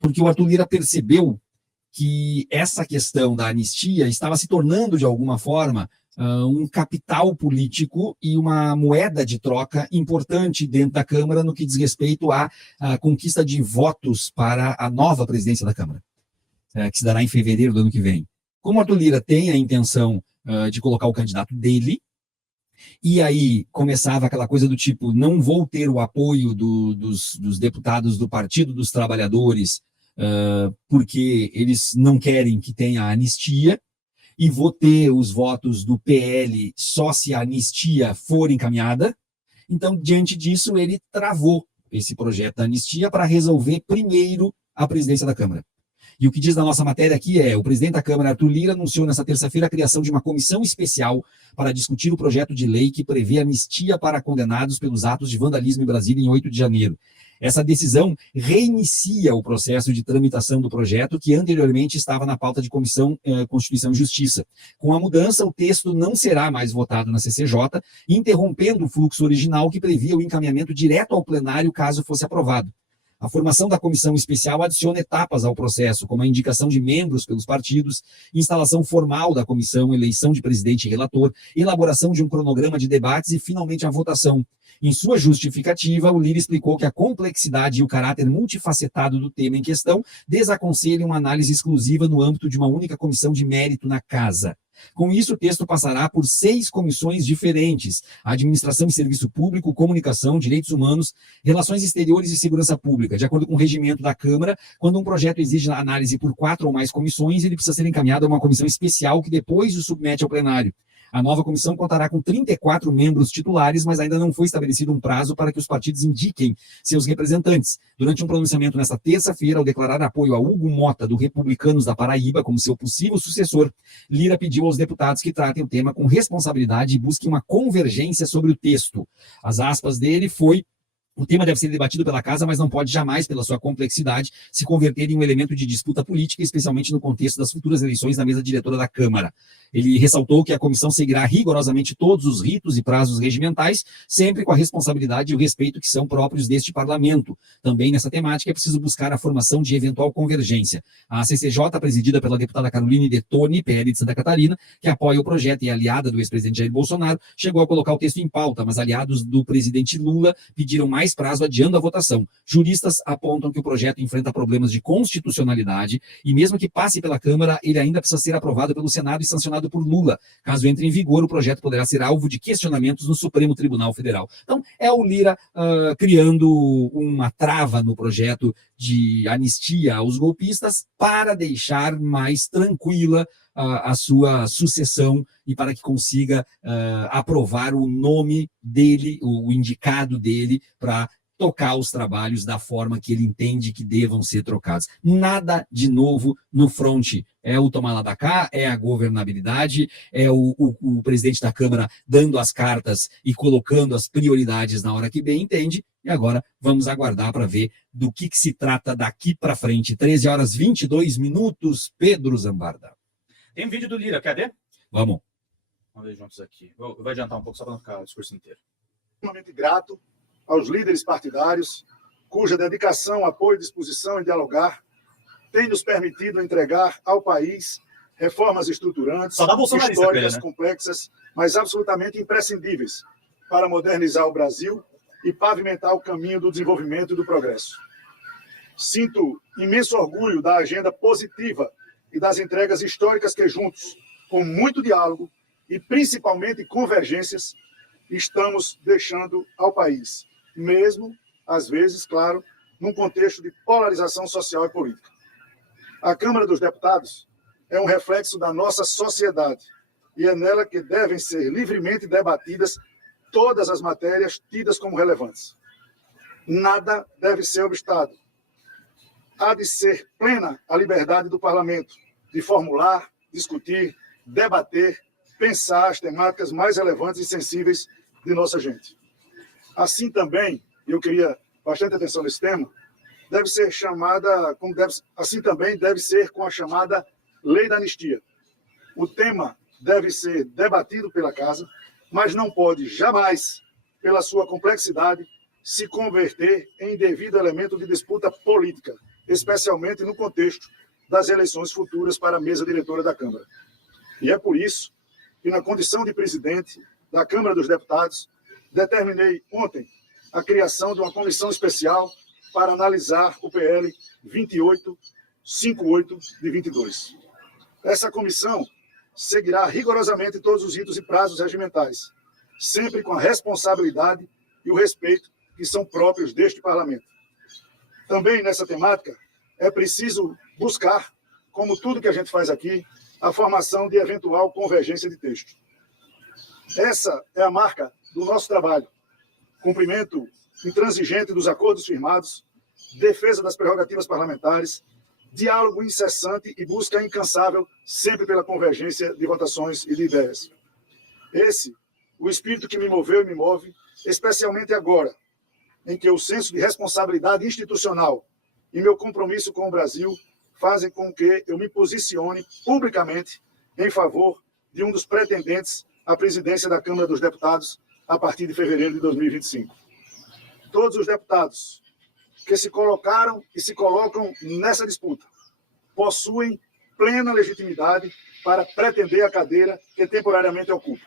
porque o Arthur Lira percebeu que essa questão da anistia estava se tornando, de alguma forma, um capital político e uma moeda de troca importante dentro da Câmara no que diz respeito à conquista de votos para a nova presidência da Câmara, que se dará em fevereiro do ano que vem. Como o Arthur Lira tem a intenção de colocar o candidato dele, e aí começava aquela coisa do tipo, não vou ter o apoio dos deputados do Partido dos Trabalhadores, porque eles não querem que tenha anistia, e vou ter os votos do PL só se a anistia for encaminhada. Então, diante disso, ele travou esse projeto da anistia para resolver primeiro a presidência da Câmara. E o que diz na nossa matéria aqui o presidente da Câmara, Arthur Lira, anunciou nesta terça-feira a criação de uma comissão especial para discutir o projeto de lei que prevê anistia para condenados pelos atos de vandalismo em Brasília em 8 de janeiro. Essa decisão reinicia o processo de tramitação do projeto que anteriormente estava na pauta de Comissão Constituição e Justiça. Com a mudança, o texto não será mais votado na CCJ, interrompendo o fluxo original que previa o encaminhamento direto ao plenário caso fosse aprovado. A formação da comissão especial adiciona etapas ao processo, como a indicação de membros pelos partidos, instalação formal da comissão, eleição de presidente e relator, elaboração de um cronograma de debates e, finalmente, a votação. Em sua justificativa, o Lira explicou que a complexidade e o caráter multifacetado do tema em questão desaconselham uma análise exclusiva no âmbito de uma única comissão de mérito na Casa. Com isso, o texto passará por 6 comissões diferentes: Administração e Serviço Público, Comunicação, Direitos Humanos, Relações Exteriores e Segurança Pública. De acordo com o regimento da Câmara, quando um projeto exige a análise por 4 ou mais comissões, ele precisa ser encaminhado a uma comissão especial que depois o submete ao plenário. A nova comissão contará com 34 membros titulares, mas ainda não foi estabelecido um prazo para que os partidos indiquem seus representantes. Durante um pronunciamento nesta terça-feira, ao declarar apoio a Hugo Mota, do Republicanos da Paraíba, como seu possível sucessor, Lira pediu aos deputados que tratem o tema com responsabilidade e busquem uma convergência sobre o texto. As aspas dele foi: o tema deve ser debatido pela Casa, mas não pode jamais, pela sua complexidade, se converter em um elemento de disputa política, especialmente no contexto das futuras eleições na mesa diretora da Câmara. Ele ressaltou que a comissão seguirá rigorosamente todos os ritos e prazos regimentais, sempre com a responsabilidade e o respeito que são próprios deste parlamento. Também nessa temática é preciso buscar a formação de eventual convergência. A CCJ, presidida pela deputada Caroline Detoni, PL de Santa Catarina, que apoia o projeto e é aliada do ex-presidente Jair Bolsonaro, chegou a colocar o texto em pauta, mas aliados do presidente Lula pediram mais prazo adiando a votação. Juristas apontam que o projeto enfrenta problemas de constitucionalidade e, mesmo que passe pela Câmara, ele ainda precisa ser aprovado pelo Senado e sancionado por Lula. Caso entre em vigor, o projeto poderá ser alvo de questionamentos no Supremo Tribunal Federal. Então, é o Lira criando uma trava no projeto de anistia aos golpistas para deixar mais tranquila a sua sucessão e para que consiga aprovar o nome dele, o indicado dele, para tocar os trabalhos da forma que ele entende que devam ser trocados. Nada de novo no fronte. É o tomar lá da cá, é a governabilidade, é o presidente da Câmara dando as cartas e colocando as prioridades na hora que bem entende. E agora vamos aguardar para ver do que se trata daqui para frente. 13h22, Pedro Zambarda. Tem um vídeo do Lira, quer ver? Vamos ver juntos aqui. Eu vou adiantar um pouco só para não ficar o discurso inteiro. Extremamente grato aos líderes partidários, cuja dedicação, apoio, disposição em dialogar tem nos permitido entregar ao país reformas estruturantes, históricas, complexas, mas absolutamente imprescindíveis para modernizar o Brasil e pavimentar o caminho do desenvolvimento e do progresso. Sinto imenso orgulho da agenda positiva e das entregas históricas que juntos, com muito diálogo e principalmente convergências, estamos deixando ao país, mesmo, às vezes, claro, num contexto de polarização social e política. A Câmara dos Deputados é um reflexo da nossa sociedade e é nela que devem ser livremente debatidas todas as matérias tidas como relevantes. Nada deve ser obstado. Há de ser plena a liberdade do parlamento de formular, discutir, debater, pensar as temáticas mais relevantes e sensíveis de nossa gente. Assim também, e eu queria bastante atenção nesse tema, deve ser chamada, assim também deve ser com a chamada Lei da Anistia. O tema deve ser debatido pela Casa, mas não pode jamais, pela sua complexidade, se converter em devido elemento de disputa política, especialmente no contexto das eleições futuras para a mesa diretora da Câmara. E é por isso que, na condição de presidente da Câmara dos Deputados, determinei ontem a criação de uma comissão especial para analisar o PL 2858 de 22. Essa comissão seguirá rigorosamente todos os ritos e prazos regimentais, sempre com a responsabilidade e o respeito que são próprios deste parlamento. Também nessa temática, é preciso buscar, como tudo que a gente faz aqui, a formação de eventual convergência de texto. Essa é a marca do nosso trabalho. Cumprimento intransigente dos acordos firmados, defesa das prerrogativas parlamentares, diálogo incessante e busca incansável sempre pela convergência de votações e de ideias. Esse, o espírito que me moveu e me move, especialmente agora, em que o senso de responsabilidade institucional e meu compromisso com o Brasil fazem com que eu me posicione publicamente em favor de um dos pretendentes à presidência da Câmara dos Deputados a partir de fevereiro de 2025. Todos os deputados que se colocaram e se colocam nessa disputa possuem plena legitimidade para pretender a cadeira que temporariamente ocupa.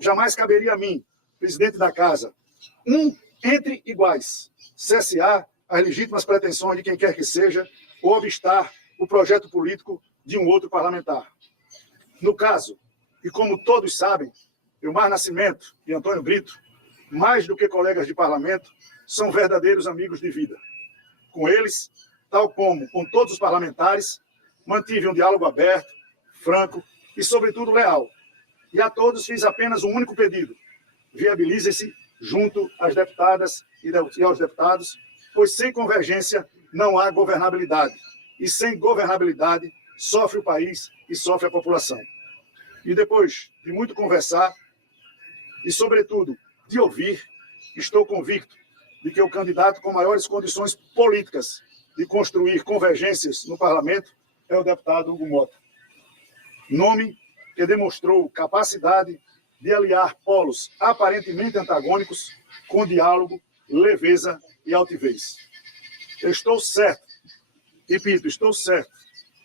Jamais caberia a mim, presidente da Casa, entre iguais, cessear as legítimas pretensões de quem quer que seja ou obstar o projeto político de um outro parlamentar. No caso, e como todos sabem, Elmar Nascimento e Antônio Brito, mais do que colegas de parlamento, são verdadeiros amigos de vida. Com eles, tal como com todos os parlamentares, mantive um diálogo aberto, franco e, sobretudo, leal. E a todos fiz apenas um único pedido: viabilizem-se junto às deputadas e aos deputados, pois sem convergência não há governabilidade. E sem governabilidade sofre o país e sofre a população. E depois de muito conversar e, sobretudo, de ouvir, estou convicto de que o candidato com maiores condições políticas de construir convergências no parlamento é o deputado Hugo Mota. Nome que demonstrou capacidade de aliar polos aparentemente antagônicos com diálogo, leveza e altivez. Eu estou certo, repito, estou certo,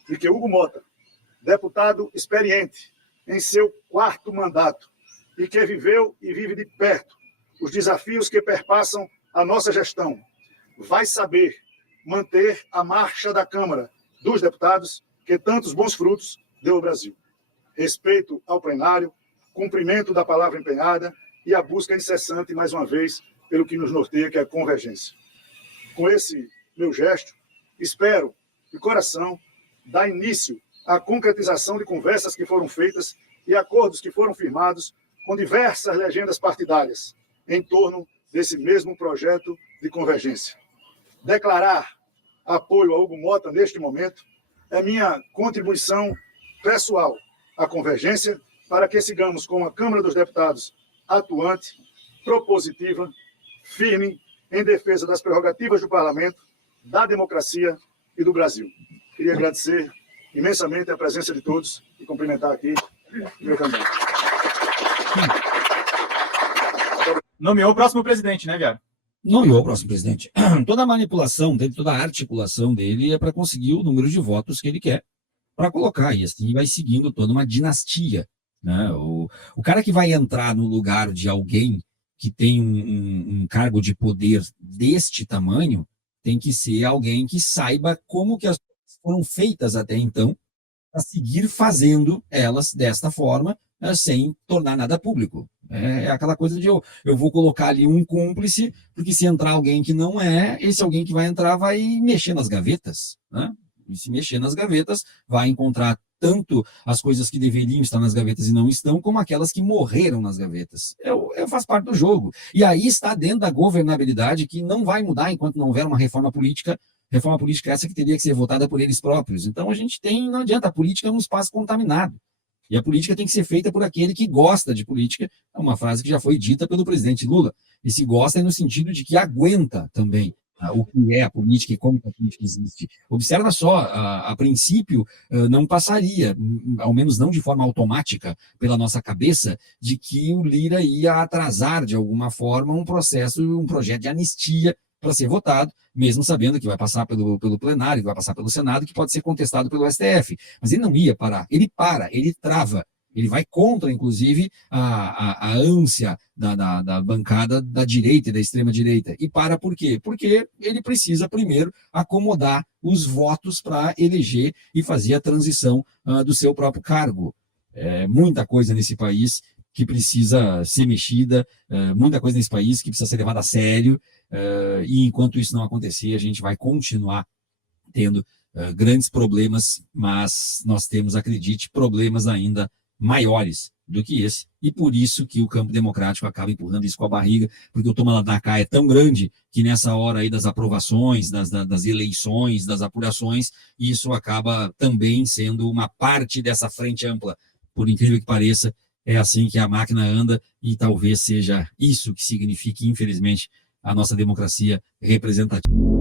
de que Hugo Mota, deputado experiente em seu 4º mandato e que viveu e vive de perto os desafios que perpassam a nossa gestão, vai saber manter a marcha da Câmara dos Deputados que tantos bons frutos deu ao Brasil. Respeito ao plenário, cumprimento da palavra empenhada e a busca incessante, mais uma vez, pelo que nos norteia, que é a convergência. Com esse meu gesto, espero, de coração, dar início à concretização de conversas que foram feitas e acordos que foram firmados com diversas legendas partidárias em torno desse mesmo projeto de convergência. Declarar apoio a Hugo Mota neste momento é minha contribuição pessoal à convergência para que sigamos com a Câmara dos Deputados atuante, propositiva, firme, em defesa das prerrogativas do Parlamento, da democracia e do Brasil. Queria agradecer imensamente a presença de todos e cumprimentar aqui o meu candidato. Nomeou o próximo presidente, né, Viário? Nomeou o próximo presidente. Toda a manipulação dele, toda a articulação dele é para conseguir o número de votos que ele quer para colocar. E assim vai seguindo toda uma dinastia, né? O cara que vai entrar no lugar de alguém que tem um cargo de poder deste tamanho tem que ser alguém que saiba como que as coisas foram feitas até então para seguir fazendo elas desta forma, sem tornar nada público. É aquela coisa de eu vou colocar ali um cúmplice, porque se entrar alguém que não é, esse alguém que vai entrar vai mexer nas gavetas, né? E se mexer nas gavetas, vai encontrar tanto as coisas que deveriam estar nas gavetas e não estão, como aquelas que morreram nas gavetas. Faz parte do jogo. E aí está dentro da governabilidade, que não vai mudar enquanto não houver uma reforma política essa que teria que ser votada por eles próprios. Então não adianta, a política é um espaço contaminado. E a política tem que ser feita por aquele que gosta de política. É uma frase que já foi dita pelo presidente Lula. E se gosta é no sentido de que aguenta também o que é a política e como a política existe. Observa só, a princípio não passaria, ao menos não de forma automática, pela nossa cabeça, de que o Lira ia atrasar de alguma forma um projeto de anistia para ser votado, mesmo sabendo que vai passar pelo plenário, que vai passar pelo Senado, que pode ser contestado pelo STF. Mas ele não ia parar, ele trava. Ele vai contra, inclusive, a ânsia da bancada da direita e da extrema-direita. E para por quê? Porque ele precisa, primeiro, acomodar os votos para eleger e fazer a transição do seu próprio cargo. Muita coisa nesse país que precisa ser mexida, muita coisa nesse país que precisa ser levada a sério, e enquanto isso não acontecer, a gente vai continuar tendo grandes problemas, mas nós temos, acredite, problemas ainda maiores do que esse, e por isso que o campo democrático acaba empurrando isso com a barriga, porque o toma lá da cá é tão grande que nessa hora aí das aprovações, das eleições, das apurações, isso acaba também sendo uma parte dessa frente ampla. Por incrível que pareça, é assim que a máquina anda, e talvez seja isso que signifique, infelizmente, a nossa democracia representativa.